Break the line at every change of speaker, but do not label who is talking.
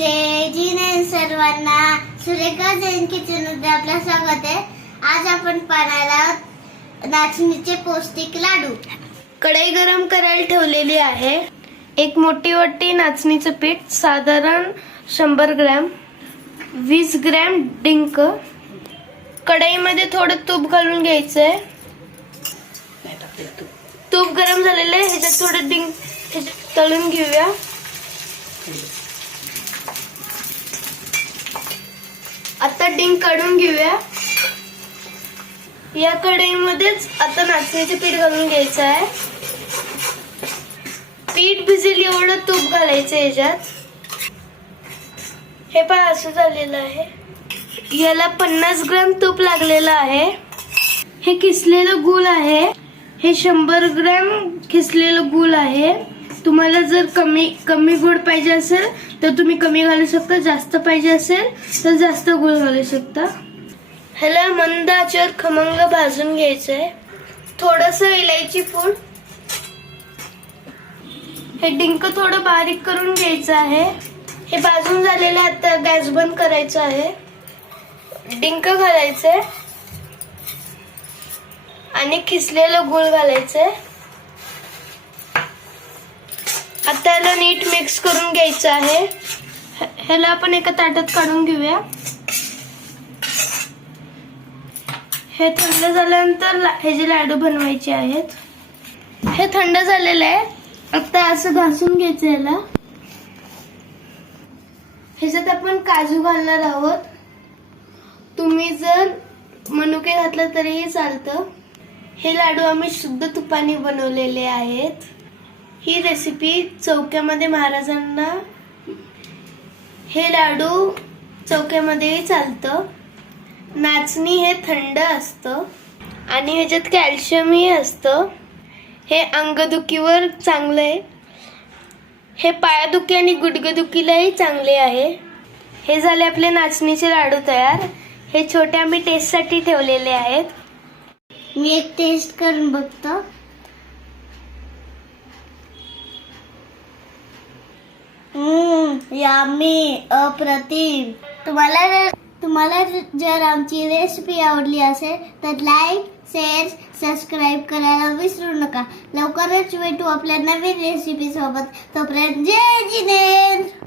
जय जिने सर्वांना. सुरेखा जैन किचनमध्ये आपलं स्वागत आहे. आज आपण पाहणार आहोत नाचणीचे पौष्टिक लाडू.
कढई गरम करायला ठेवलेली आहे. एक मोठी वाटी नाचणीचं पीठ साधारण शंभर ग्रॅम वीस ग्रॅम डिंक. कढईमध्ये थोडं तूप घालून घ्यायचंय. तूप गरम झालेलं आहे ह्याच्यात थोडं डिंक ह्याच्यात तळून घेऊया. आता डिंक काढून घेऊया. या कढईमध्येच आता नाचणीचं पीठ घालून घ्यायचं आहे. पीठ भिजेल एवढं तूप घालायचं याच्यात. हे पहा असं झालेलं आहे. याला पन्नास ग्रॅम तूप लागलेलं आहे. हे किसलेलं गुल आहे. हे शंभर ग्रॅम किसलेलं गुळ आहे. तुम्हाला जर कमी कमी गोड पाहिजे असेल तर तुम्ही कमी घालू शकता. जास्त पाहिजे असेल तर जास्त गूळ घालू शकता. ह्याला मंद आचेवर खमंग भाजून घ्यायचंय. थोडस इलायची पूड. हे डिंक थोडं बारीक करून घ्यायचं आहे. हे भाजून झालेलं आहे आता गॅस बंद करायचं आहे. डिंक घालायचंय. आणि खिसलेलं गूळ घालायचंय. आता याला नीट मिक्स करून घ्यायचं आहे. ह्याला आपण एका ताटात काढून घेऊया. हे थंड झाल्यानंतर ला- हे जे लाडू बनवायचे आहेत हे थंड झालेलं आहे. आता असं घासून घ्यायचं याला. ह्याच्यात आपण काजू घालणार आहोत. तुम्ही जर मनुके घातलं तरीही चालतं. हे लाडू आम्ही शुद्ध तुपाने बनवलेले आहेत. ही रेसिपी चौक्यामध्ये महाराजांना हे लाडू चौक्यामध्येही चालतं. नाचणी हे थंड असतं आणि ह्याच्यात कॅल्शियमही असतं. हे अंगदुखीवर चांगलं आहे. हे पायादुखी आणि गुडगदुखीलाही चांगले आहे. हे झाले आपले नाचणीचे लाडू तयार. हे छोटे आम्ही टेस्टसाठी ठेवलेले आहेत.
मी एक टेस्ट करून बघतो. यामी अप्रतिम. तुम्हाला जर- तुम्हाला जर आमची रेसिपी आवडली असेल तर लाईक शेअर सबस्क्राईब करायला विसरू नका. लवकरच भेटू आपल्या नवीन रेसिपी सोबत. तोपर्यंत जय जिनेंद्र